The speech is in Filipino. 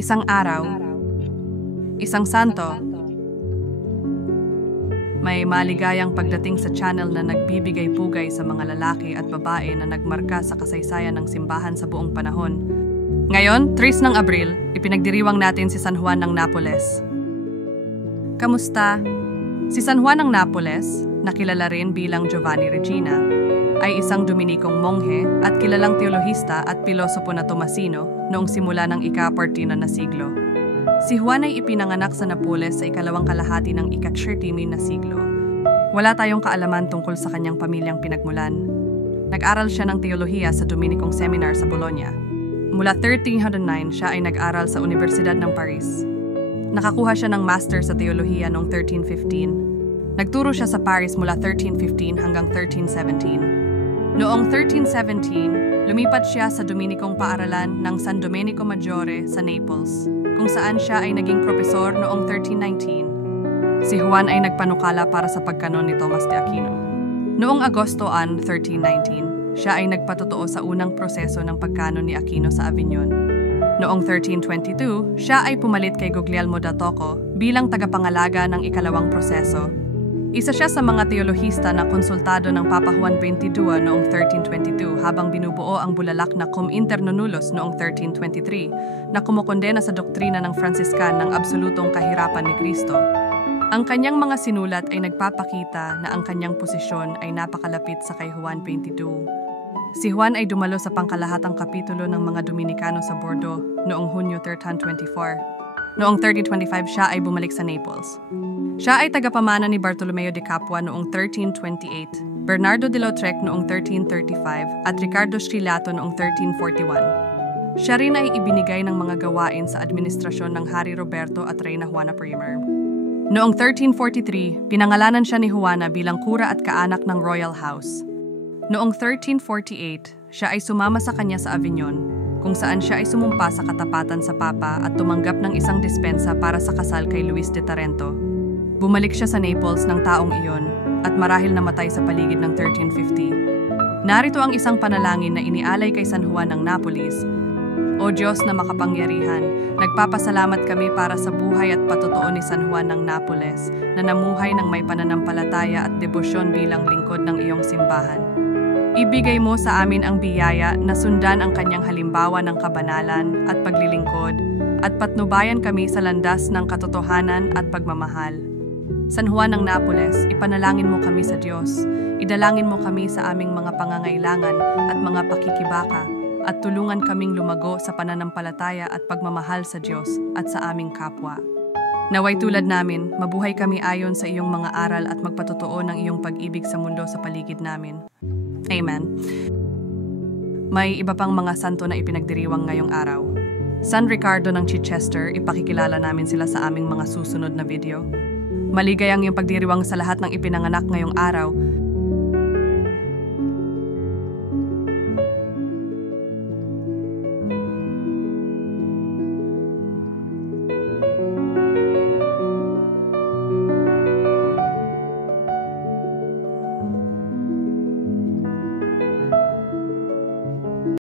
Isang araw, isang santo, may maligayang pagdating sa channel na nagbibigay pugay sa mga lalaki at babae na nagmarka sa kasaysayan ng simbahan sa buong panahon. Ngayon, 3 ng Abril, ipinagdiriwang natin si San Juan ng Napoles. Kamusta? Si San Juan ng Napoles, nakilala rin bilang Giovanni Regina, ay isang Dominikong monghe at kilalang teolohista at pilosopo na Tomasino noong simula ng ika-14 na siglo. Si Juan ay ipinanganak sa Napoles sa ikalawang kalahati ng ika-13 na siglo. Wala tayong kaalaman tungkol sa kanyang pamilyang pinagmulan. Nag-aral siya ng teolohiya sa Dominicong Seminar sa Bologna. Mula 1309, siya ay nag-aral sa Universidad ng Paris. Nakakuha siya ng master sa teolohiya noong 1315. Nagturo siya sa Paris mula 1315 hanggang 1317. Noong 1317, lumipat siya sa Dominicong paaralan ng San Domenico Maggiore sa Naples, kung saan siya ay naging propesor noong 1319. Si Juan ay nagpanukala para sa pagkanon ni Tomas de Aquino. Noong Agosto 1319, siya ay nagpatotoo sa unang proseso ng pagkanon ni Aquino sa Avignon. Noong 1322, siya ay pumalit kay Guglielmo da Tocco bilang tagapangalaga ng ikalawang proseso. Isa siya sa mga teolohista na konsultado ng Papa Juan XXII noong 1322 habang binubuo ang bulalak na Cum Inter Nonnulos noong 1323 na kumukondena sa doktrina ng Franciscan ng absolutong kahirapan ni Kristo. Ang kanyang mga sinulat ay nagpapakita na ang kanyang posisyon ay napakalapit sa kay Juan XXII. Si Juan ay dumalo sa pangkalahatang kapitulo ng mga Dominikano sa Bordeaux noong Hunyo 1324. Noong 1325 siya ay bumalik sa Naples. Siya ay tagapamana ni Bartolomeo de Capua noong 1328, Bernardo de Lautrec noong 1335 at Ricardo Schillato noong 1341. Siya rin ay ibinigay ng mga gawain sa administrasyon ng Hari Roberto at Reyna Juana I. Noong 1343, pinangalanan siya ni Juana bilang kura at kaanak ng Royal House. Noong 1348, siya ay sumama sa kanya sa Avignon, kung saan siya ay sumumpa sa katapatan sa Papa at tumanggap ng isang dispensa para sa kasal kay Luis de Tarento. Bumalik siya sa Naples ng taong iyon at marahil namatay sa paligid ng 1350. Narito ang isang panalangin na inialay kay San Juan ng Napoles. O Diyos na makapangyarihan, nagpapasalamat kami para sa buhay at patotoo ni San Juan ng Napoles na namuhay ng may pananampalataya at debosyon bilang lingkod ng iyong simbahan. Ibigay mo sa amin ang biyaya na sundan ang kanyang halimbawa ng kabanalan at paglilingkod at patnubayan kami sa landas ng katotohanan at pagmamahal. San Juan ng Napoles, ipanalangin mo kami sa Diyos. Idalangin mo kami sa aming mga pangangailangan at mga pakikibaka at tulungan kaming lumago sa pananampalataya at pagmamahal sa Diyos at sa aming kapwa. Naway tulad namin, mabuhay kami ayon sa iyong mga aral at magpatotoo ng iyong pag-ibig sa mundo sa paligid namin. Amen. May iba pang mga santo na ipinagdiriwang ngayong araw. San Ricardo ng Chichester, ipakikilala namin sila sa aming mga susunod na video. Maligayang yung pagdiriwang sa lahat ng ipinanganak ngayong araw